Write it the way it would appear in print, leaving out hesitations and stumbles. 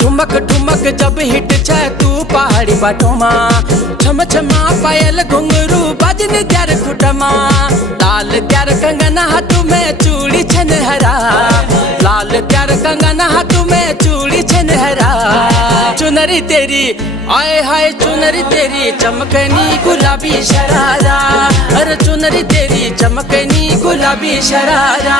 ठुमक ठुमक जब हिट छ तू पहाड़ी बाटोमा, छम छमा पायल घुंघरू बजन त्यार खुटमा। लाल त्यार कंगन हाथ में चूड़ी छन हरा, लाल त्यार कंगन हाथ में चूड़ी छन हरा। चुनरी तेरी आए हाय चुनरी तेरी चमकनी गुलाबी शरारा, अरे चुनरी तेरी चमकनी गुलाबी शरारा।